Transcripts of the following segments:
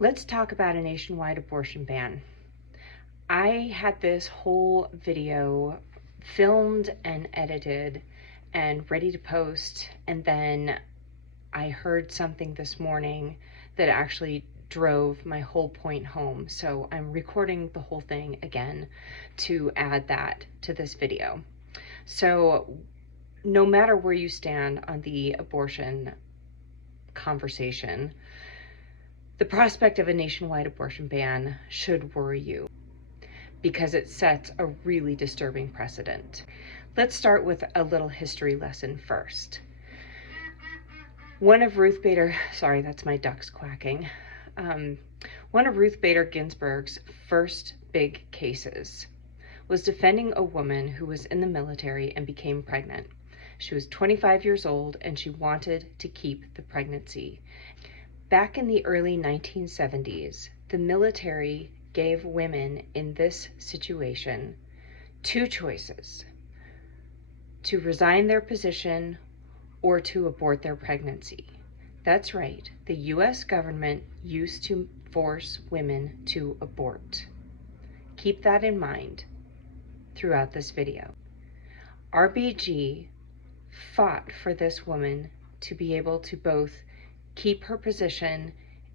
Let's talk about a nationwide abortion ban. I had this whole video filmed and edited and ready to post, and then I heard something this morning that actually drove my whole point home. So I'm recording the whole thing again to add that to this video. So no matter where you stand on the abortion conversation, the prospect of a nationwide abortion ban should worry you because it sets a really disturbing precedent. Let's start with a little history lesson first. One of Ruth Bader, sorry, that's my ducks quacking. One of Ruth Bader Ginsburg's first big cases was defending a woman who was in the military and became pregnant. She was 25 years old and she wanted to keep the pregnancy. Back in the early 1970s, the military gave women in this situation two choices: to resign their position or to abort their pregnancy. That's right, the US government used to force women to abort. Keep that in mind throughout this video. RBG fought for this woman to be able to both keep her position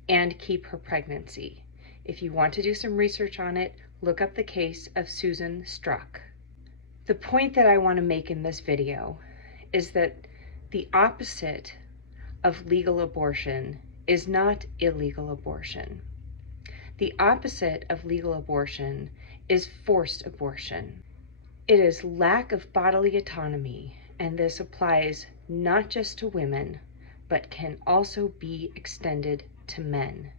and keep her pregnancy. If you want to do some research on it, look up the case of Susan Struck. The point that I want to make in this video is that the opposite of legal abortion is not illegal abortion. The opposite of legal abortion is forced abortion. It is lack of bodily autonomy, and this applies not just to women, but can also be extended to men.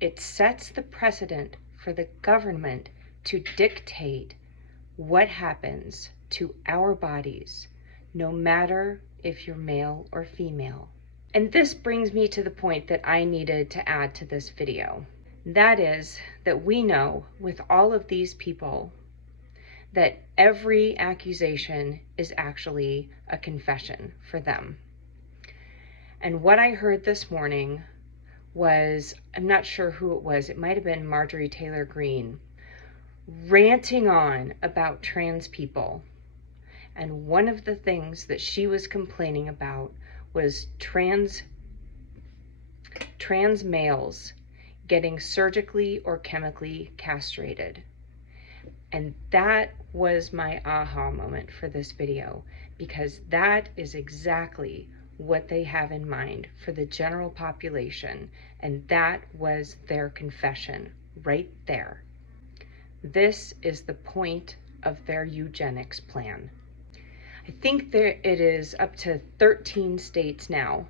It sets the precedent for the government to dictate what happens to our bodies, no matter if you're male or female. And this brings me to the point that I needed to add to this video. That is that we know with all of these people that every accusation is actually a confession for them. And what I heard this morning was, I'm not sure who it was, it might have been Marjorie Taylor Greene, ranting on about trans people. And one of the things that she was complaining about was trans males getting surgically or chemically castrated. And that was my aha moment for this video, because that is exactly what they have in mind for the general population, and that was their confession right there. This is the point of their eugenics plan. I think it is up to 13 states now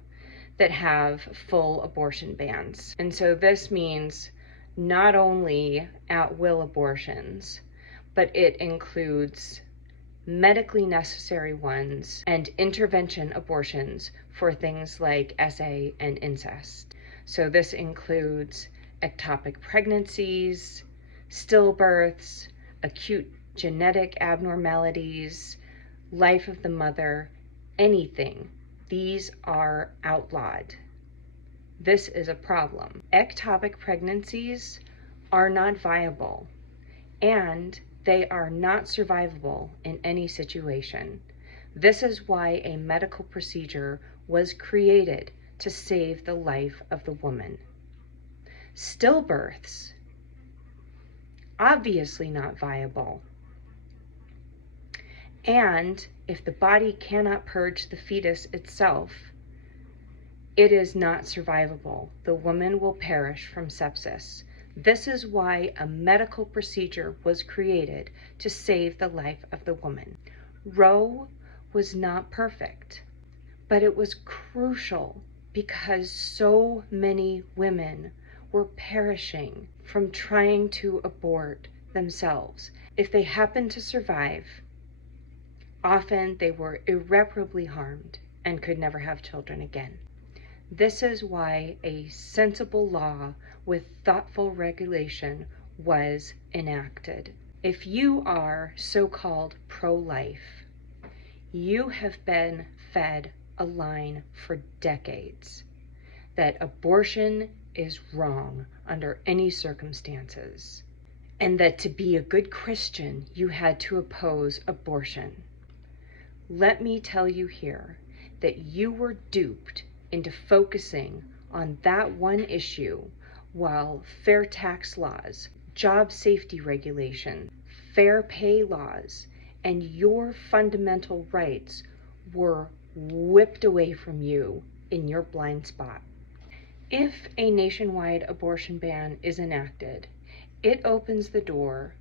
that have full abortion bans. And so this means not only at-will abortions, but it includes medically necessary ones and intervention abortions for things like SA and incest. So this includes ectopic pregnancies, stillbirths, acute genetic abnormalities, life of the mother, anything. These are outlawed. This is a problem. Ectopic pregnancies are not viable, and they are not survivable in any situation. This is why a medical procedure was created to save the life of the woman. Stillbirths, obviously not viable. And if the body cannot purge the fetus itself, it is not survivable. The woman will perish from sepsis. This is why a medical procedure was created to save the life of the woman. Roe was not perfect, but it was crucial because so many women were perishing from trying to abort themselves. If they happened to survive, often they were irreparably harmed and could never have children again. This is why a sensible law with thoughtful regulation was enacted. If you are so-called pro-life, you have been fed a line for decades that abortion is wrong under any circumstances, and that to be a good Christian, you had to oppose abortion. Let me tell you here that you were duped into focusing on that one issue while fair tax laws, job safety regulations, fair pay laws, and your fundamental rights were whipped away from you in your blind spot. If a nationwide abortion ban is enacted, it opens the door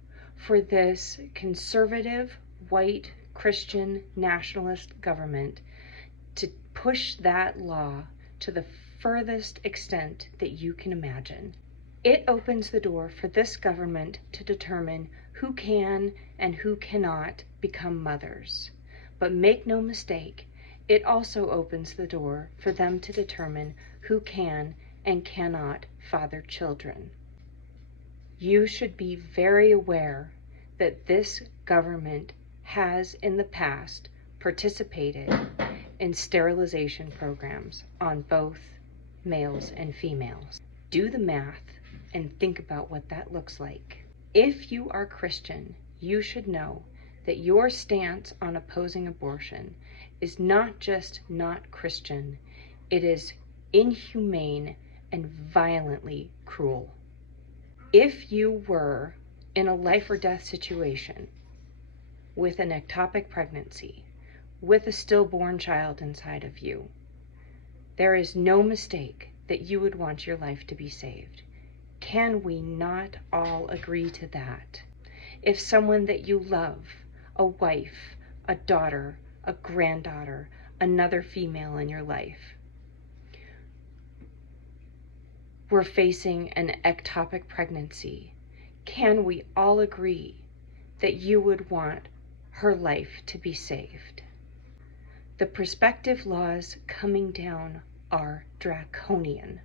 for this conservative, white, Christian, nationalist government to push that law to the furthest extent that you can imagine. It opens the door for this government to determine who can and who cannot become mothers. But make no mistake, it also opens the door for them to determine who can and cannot father children. You should be very aware that this government has in the past participated in sterilization programs on both males and females. Do the math and think about what that looks like. If you are Christian, you should know that your stance on opposing abortion is not just not Christian, it is inhumane and violently cruel. If you were in a life or death situation with an ectopic pregnancy, with a stillborn child inside of you, there is no mistake that you would want your life to be saved. Can we not all agree to that? If someone that you love, a wife, a daughter, a granddaughter, another female in your life, were facing an ectopic pregnancy, can we all agree that you would want her life to be saved? The prospective laws coming down are draconian,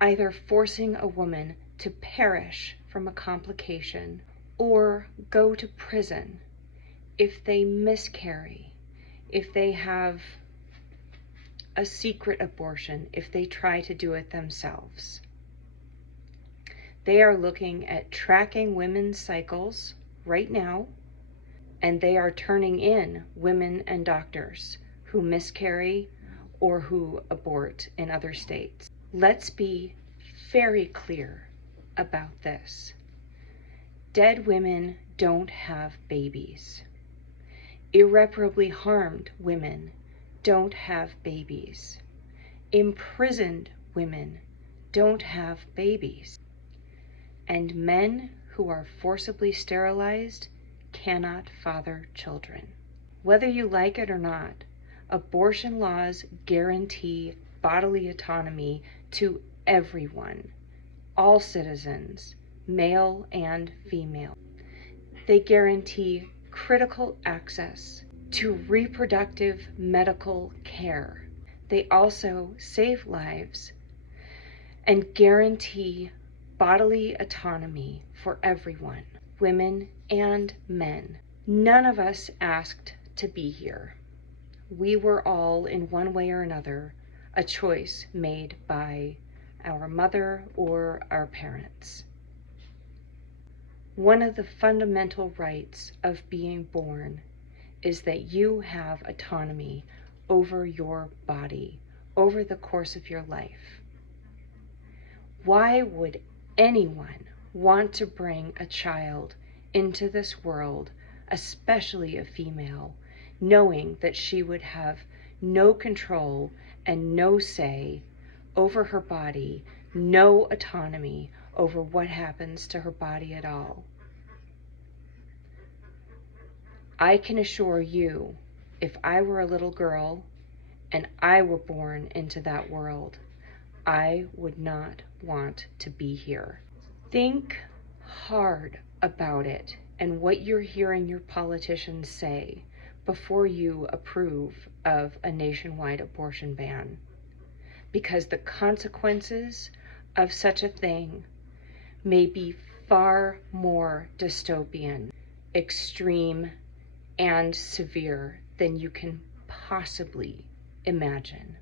either forcing a woman to perish from a complication or go to prison if they miscarry, if they have a secret abortion, if they try to do it themselves. They are looking at tracking women's cycles right now, and they are turning in women and doctors who miscarry or who abort in other states. Let's be very clear about this. Dead women don't have babies. Irreparably harmed women don't have babies. Imprisoned women don't have babies. And men who are forcibly sterilized cannot father children. Whether you like it or not, abortion laws guarantee bodily autonomy to everyone, all citizens, male and female. They guarantee critical access to reproductive medical care. They also save lives and guarantee bodily autonomy for everyone, women and men. None of us asked to be here. We were all, in one way or another, a choice made by our mother or our parents. One of the fundamental rights of being born is that you have autonomy over your body, over the course of your life. Why would anyone want to bring a child into this world, especially a female, knowing that she would have no control and no say over her body, no autonomy over what happens to her body at all? I can assure you, if I were a little girl and I were born into that world, I would not want to be here. Think hard about it and what you're hearing your politicians say before you approve of a nationwide abortion ban, because the consequences of such a thing may be far more dystopian, extreme, and severe than you can possibly imagine.